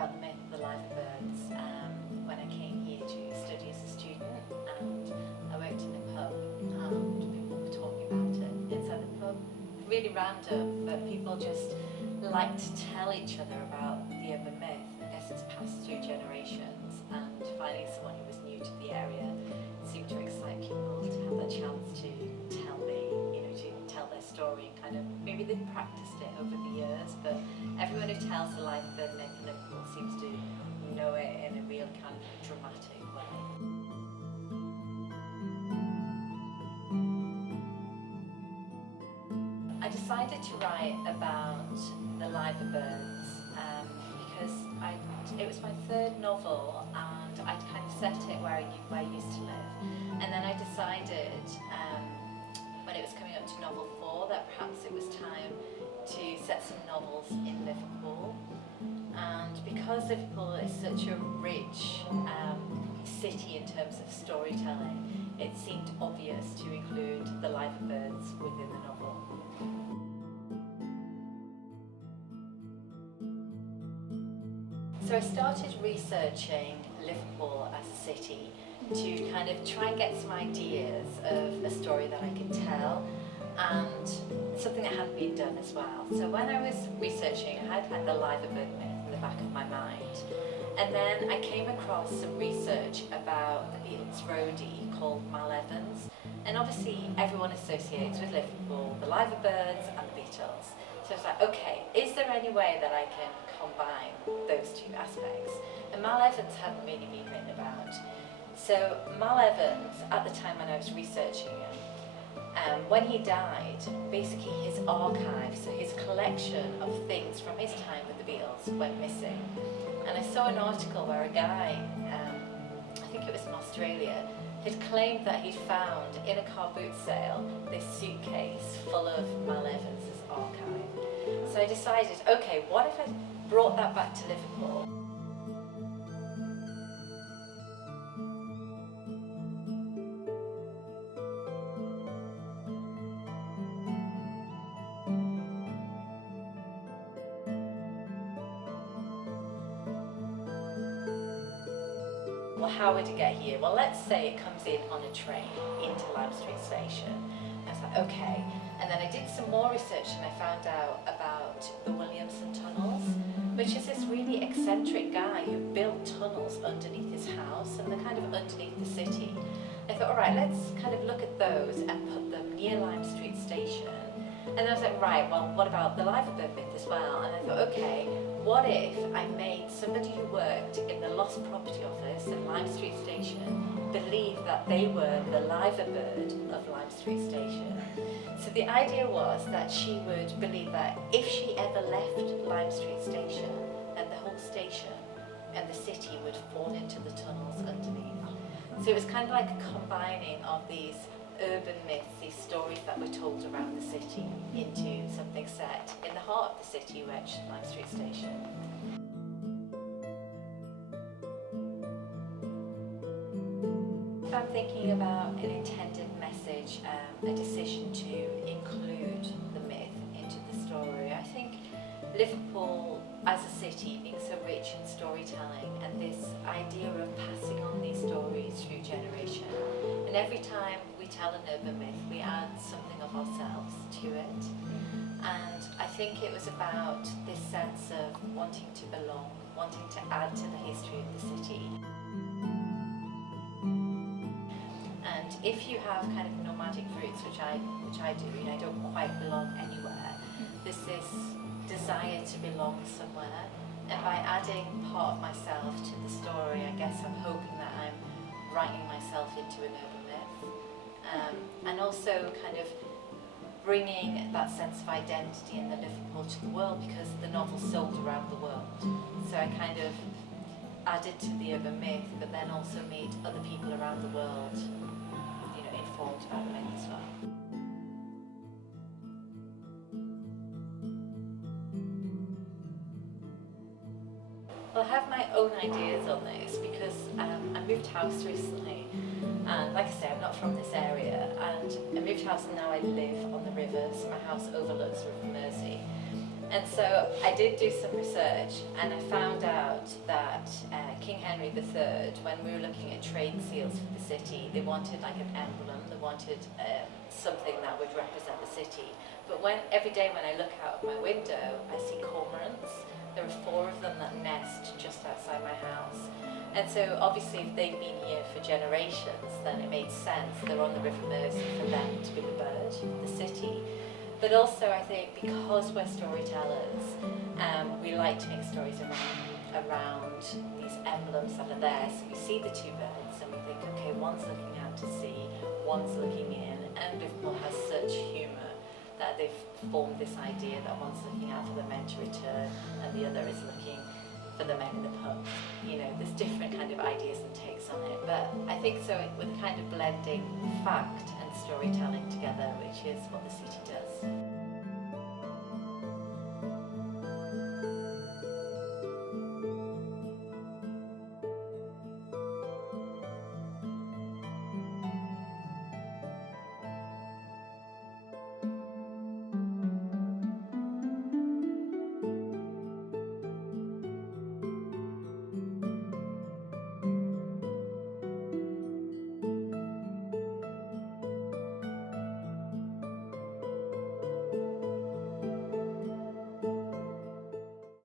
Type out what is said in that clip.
about the myth of the live birds when I came here to study as a student, and I worked in a pub and people were talking about it inside the pub. Really random, but people just like to tell each other about the urban myth. I guess it's passed through generations, and finding someone who was new to the area seemed to excite people to have the chance to tell me, to tell their story, and kind of, maybe they've practiced it over the years, but everyone who tells the live bird myth in Liverpool seems to know it in a real kind of dramatic way. I decided to write about the live birds because it was my third novel, and I'd kind of set it where I used to live, and then I decided when it was coming up to novel 4 that perhaps it was time to set some novels in Liverpool. And because Liverpool is such a rich city in terms of storytelling, it seemed obvious to include the live birds within the novel. So I started researching Liverpool as a city to kind of try and get some ideas of a story that I could tell, and something that hadn't been done as well. So when I was researching, I had the live bird myth in the back of my mind, and then I came across some research about the Beatles roadie called Mal Evans, and obviously everyone associates with Liverpool the live birds and the Beatles. So I was like, okay, is there any way that I can combine those two aspects? And Mal Evans hadn't really been written about. So Mal Evans, at the time when I was researching him, when he died, basically his archive, so his collection of things from his time with the Beatles, went missing. And I saw an article where a guy, I think it was in Australia, had claimed that he'd found in a car boot sale this suitcase full of Mal Evans' archive. So I decided, okay, what if I brought that back to Liverpool? Well, how would it get here? Well, let's say it comes in on a train into Lime Street Station. I was like, okay. And then I did some more research and I found out about the Williamson tunnels, which is this really eccentric guy who built tunnels underneath his house, and they're kind of underneath the city. I thought, all right, let's kind of look at those and put them near Lime Street Station. And I was like, right, well, what about the live bird myth as well? And I thought, okay, what if I made somebody who worked in the Lost Property Office at Lime Street Station believe that they were the live bird of Lime Street Station? So the idea was that she would believe that if she ever left Lime Street Station, then the whole station and the city would fall into the tunnels underneath. So it was kind of like a combining of these urban myths, these stories that were told around the city, into something set in the heart of the city, which is Lime Street Station. If I'm thinking about an intended message, a decision to include the myth into the story, I think Liverpool as a city being so rich in storytelling, and this idea of passing on these stories through generation, and every time we tell an urban myth we add something of ourselves to it, and I think it was about this sense of wanting to belong, wanting to add to the history of the city. And if you have kind of nomadic roots, which I do, I don't quite belong anywhere, there's this desire to belong somewhere, and by adding part of myself to the story, I guess I'm hoping that I'm writing myself into an urban myth, and also kind of bringing that sense of identity in the Liverpool to the world, because the novel sold around the world. So I kind of added to the urban myth, but then also made other people around the world, informed about the myth as well. Well, I have my own ideas on this because I moved house recently, and like I say, I'm not from this area, and I moved house and now I live on the river, so my house overlooks River Mersey. And so I did do some research, and I found out that King Henry III, when we were looking at trade seals for the city, they wanted like an emblem, they wanted something that would represent the city. But every day when I look out of my window, I see cormorants. There are 4 of them that nest just outside my house. And so obviously if they've been here for generations, then it made sense. They're on the River Mersey for them to be the bird of the city. But also I think because we're storytellers, we like to make stories around these emblems that are there. So we see the 2 birds and we think, okay, one's looking out to sea, one's looking in, and Liverpool has such humour that they've formed this idea that one's looking out for the men to return and the other is looking for the men in the pub. You know, there's different kind of ideas and takes on it, but I think so with kind of blending fact and storytelling together, which is what the city does.